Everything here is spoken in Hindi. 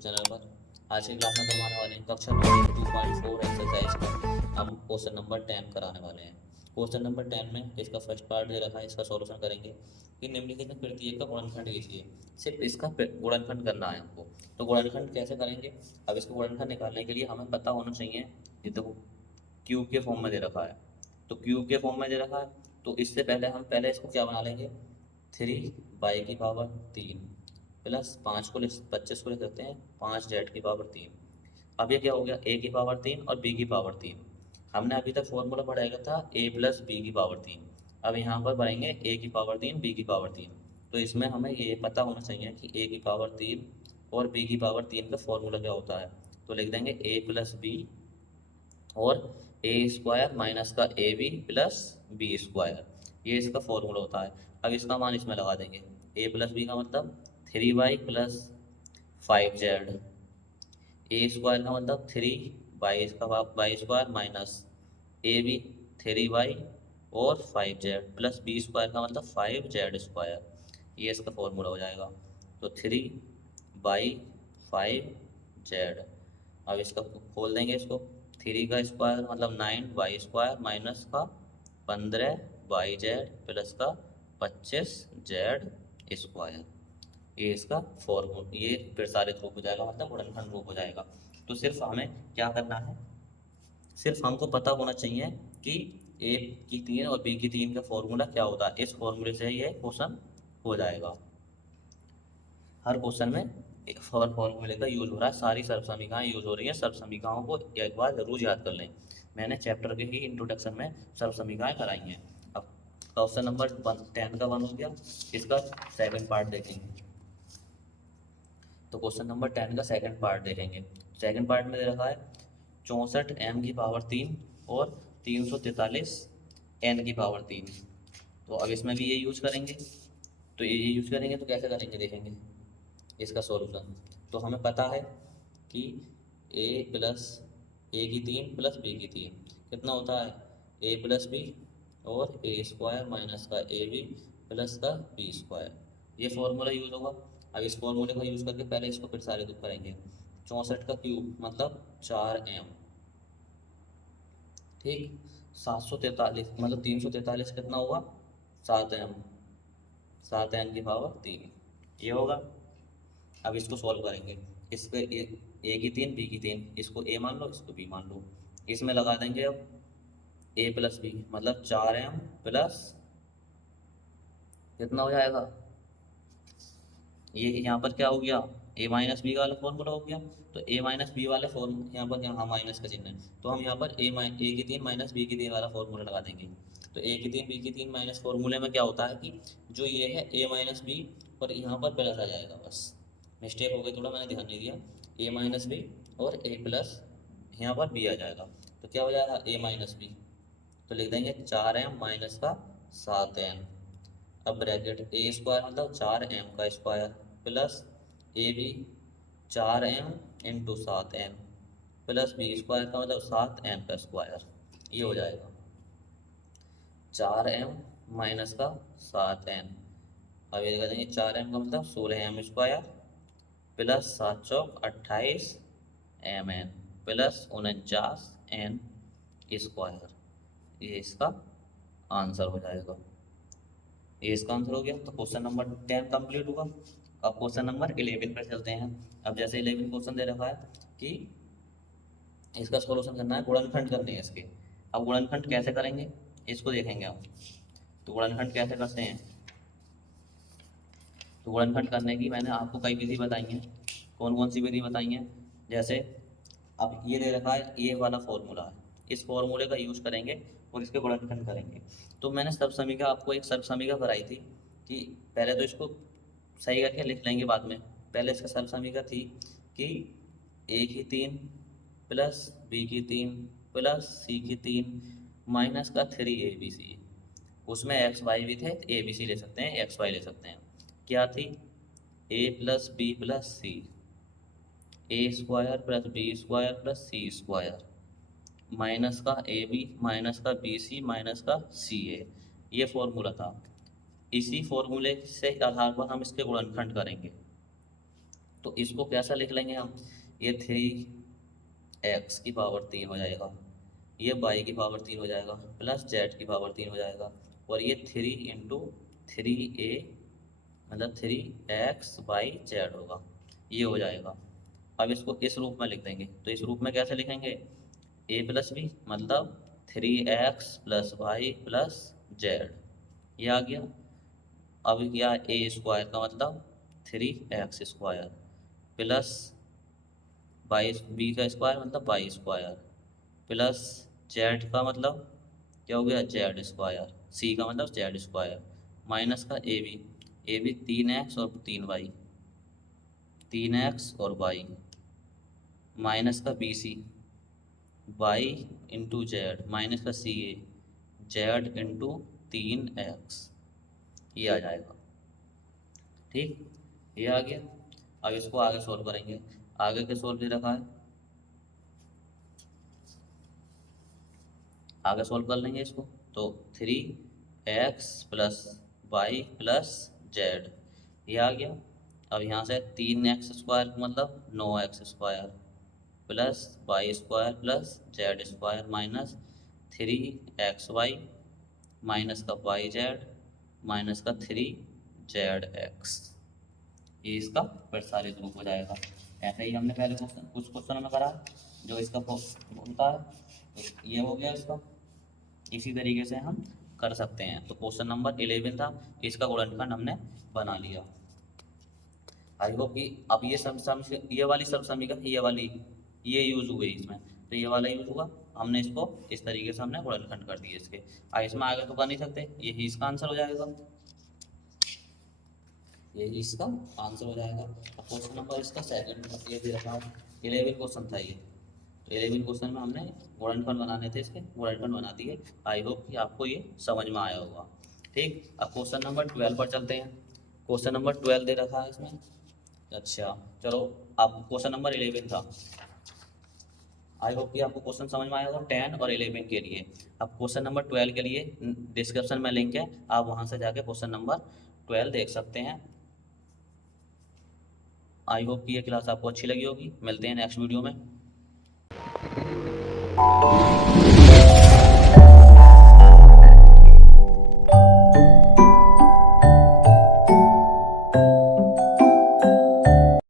चैनल पर। आज की क्लास में करवाने वाले हैं कक्षा 2.4 एक्सरसाइज का हम क्वेश्चन नंबर 10 कराने वाले हैं। क्वेश्चन नंबर 10 में इसका फर्स्ट पार्ट दे रखा है, इसका सॉल्यूशन करेंगे कि निम्नलिखित में प्रत्येक का गुणनखंड कीजिए। सिर्फ इसका गुणनखंड करना है हमको। तो गुणनखंड कैसे करेंगे? अब इसको गुणनखंड निकालने के लिए हमें पता होना चाहिए, ये देखो क्यूब के फॉर्म में दे रखा है। तो क्यूब के फॉर्म में दे रखा है, तो इससे पहले हम इसको क्या बना लेंगे, 3/3 प्लस 25 को लिख सकते हैं 5z/3। अब ये क्या हो गया, a/3 और b/3। हमने अभी तक फॉर्मूला पढ़ाया था a प्लस b/3। अब यहाँ पर पढ़ेंगे a/3 b/3। तो इसमें हमें ये पता होना चाहिए कि a/3 और b/3 का फॉर्मूला क्या होता है। तो लिख देंगे a प्लस बी और ए स्क्वायर माइनस का A B plus B square, ये इसका फॉर्मूला होता है। अब इसका मान इसमें लगा देंगे, ए प्लस बी का मतलब 3y प्लस 5z, ए स्क्वायर का मतलब 3y इसका Y square minus A B 3y और 5z प्लस बी स्क्वायर का मतलब 5z स्क्वायर, ये इसका फॉर्मूला हो जाएगा। तो 3/5z। अब इसका खोल देंगे इसको, 3 का स्क्वायर मतलब 9y स्क्वायर माइनस का 15y z प्लस का 25z स्क्वायर, ये इसका फॉर्मूला, ये प्रसारित रूप हो जाएगा, मतलब गुणनखंड रूप हो जाएगा। तो सिर्फ हमें क्या करना है, सिर्फ हमको पता होना चाहिए कि a/3 और b/3 का फॉर्मूला क्या होता है। इस फॉर्मूले से ये क्वेश्चन हो जाएगा। हर क्वेश्चन में एक फॉर्मूले का यूज हो रहा है, सारी सर्वसमीकाएं यूज हो रही हैं। सर्वसमीकाओं को एक बार जरूर याद कर लें, मैंने चैप्टर के ही इंट्रोडक्शन में सर्वसमीकाएं कराई हैं। अब क्वेश्चन नंबर 10 का 1 हो गया, इसका सेकंड पार्ट देखेंगे। तो क्वेश्चन नंबर 10 का सेकंड पार्ट देखेंगे। सेकंड पार्ट में दे रखा है 64m/3 और 343n/3। तो अब इसमें भी ये यूज करेंगे। तो ये यूज करेंगे तो कैसे करेंगे देखेंगे इसका सॉल्यूशन। तो हमें पता है कि a/3 प्लस b/3 कितना होता है, a प्लस बी और ए स्क्वायर माइनस का ए बी प्लस का बी स्क्वायर, ये फॉर्मूला यूज होगा। अब इस फॉर्मूले का यूज करके पहले इसको फिर सारे दुख करेंगे। 64 का क्यूब मतलब 4m, ठीक। 743 मतलब 343 कितना हुआ, 7m, 7n/3, ये होगा। अब इसको सॉल्व करेंगे, इसको a/3 b/3, इसको a मान लो इसको b मान लो। इसमें लगा देंगे अब a प्लस बी मतलब 4m प्लस कितना हो जाएगा, ये यहाँ पर क्या हो गया, a माइनस बी वाला फॉर्मूला हो गया। तो a माइनस बी वाले फॉर्मूला यहाँ पर यहाँ माइनस का चिन्ह है, तो हम यहाँ पर a/3 माइनस b/3 वाला फॉर्मूला लगा देंगे। तो a/3 b/3 माइनस फॉर्मूले में क्या होता है कि जो ये है a माइनस बी और यहाँ पर प्लस आ जाएगा, बस मिस्टेक हो गई थोड़ा, मैंने ध्यान नहीं दिया। a माइनस बी और a प्लस यहाँ पर b आ जाएगा, तो क्या हो जाएगा a माइनस बी। तो लिख देंगे 4m माइनस का 7n। अब ब्रैकेट ए स्क्वायर मतलब 4m का square plus A B 4m into 7n plus B square का मतलब 7n का स्क्वायर, ये हो जाएगा 4m माइनस का 7n। अब ये लगा देंगे 4m का मतलब 16m square plus 7×4 = 28 mn plus 49n square, ये इसका आंसर हो जाएगा। ये इसका आंसर हो गया। तो क्वेश्चन नंबर 10 कंप्लीट हुआ। अब क्वेश्चन नंबर 11 पर चलते हैं। अब जैसे 11 क्वेश्चन दे रखा है कि इसका सॉल्यूशन करना है, गुणनखंड करने हैं इसके। अब गुणनखंड कैसे करेंगे इसको देखेंगे हम। तो गुणनखंड कैसे करते हैं, तो गुणनखंड करने की मैंने आपको कई विधि बताई हैं। कौन कौन सी विधि बताई हैं, जैसे अब ये दे रखा है, ये वाला फॉर्मूला है, इस फॉर्मूले का यूज करेंगे और इसके गुणनखंड करेंगे। तो मैंने सर्वसमीका आपको एक सर्वसमीका कराई थी कि पहले तो इसको सही करके लिख लेंगे बाद में। पहले इसका सर्वसमीका थी कि a/3 plus b/3 plus c/3 minus का 3abc, उसमें एक्स वाई भी थे, ए बी सी ले सकते हैं, एक्स वाई ले सकते हैं। क्या थी, a plus B plus C, A square plus B square plus C square minus का ए बी माइनस का बी सी माइनस का सी ए, ये फॉर्मूला था। इसी फॉर्मूले से आधार पर हम इसके गुणनखंड करेंगे। तो इसको कैसा लिख लेंगे हम, ये 3x की पावर 3 हो जाएगा, ये y की पावर 3 हो जाएगा, प्लस z की पावर 3 हो जाएगा, और ये 3 इंटू 3a मतलब 3x/z होगा, ये हो जाएगा। अब इसको इस रूप में लिख देंगे, तो इस रूप में कैसे लिखेंगे, a प्लस बी मतलब 3x plus Y plus Z, ये आ गया। अब क्या, ए स्क्वायर का मतलब 3x² प्लस बाई, बी का स्क्वायर मतलब बाई स्क्वायर, प्लस जेड का मतलब क्या हो गया, Z², सी का मतलब Z², माइनस का ए बी 3x और 3y, 3x और y, माइनस का B C y into Z, minus का सी ए जेड इंटू 3x, ये आ जाएगा। ठीक, ये आ गया। अब इसको आगे सोल्व करेंगे, आगे के सोल्व दे रखा है, आगे सोल्व कर लेंगे इसको। तो 3x plus Y plus Z, ये आ गया। अब यहाँ से 3x² मतलब 9x² plus y² plus z² minus 3xy minus का yz माइनस का 3zx, ये इसका प्रसारित रूप हो जाएगा। ऐसे ही हमने पहले कुछ क्वेश्चनों में करा जो इसका होता है, तो ये हो गया इसका। इसी तरीके से हम कर सकते हैं। तो क्वेश्चन नंबर 11 था, इसका गुणनखंड हमने बना लिया। आई होप कि अब ये ये वाली सब समीकरण, ये वाली ये यूज हुए इसमें, तो ये वाला यूज हुआ, हमने इसको इस तरीके से हमने गुणनखंड कर दिए इसके। इसमें आगे तो कर नहीं सकते, यही इसका आंसर हो जाएगा, यही इसका आंसर हो जाएगा। अब क्वेश्चन नंबर इसका सेकंड ये दे रखा है, 11 क्वेश्चन था ये। तो 11 क्वेश्चन में हमने गुणनखंड बनाने थे, इसके गुणनखंड बना दिए। आई होप कि आपको ये समझ में आया होगा। ठीक, अब क्वेश्चन नंबर 12 पर चलते हैं। क्वेश्चन नंबर 12 दे रखा है इसमें। अच्छा चलो, अब क्वेश्चन नंबर 11 था। आई होप कि आपको क्वेश्चन समझ में आया होगा 10 और 11 के लिए। अब क्वेश्चन नंबर 12 के लिए डिस्क्रिप्शन में लिंक है, आप वहाँ से जाके क्वेश्चन नंबर 12 देख सकते हैं। आई होप कि ये क्लास आपको अच्छी लगी होगी। मिलते हैं नेक्स्ट वीडियो में।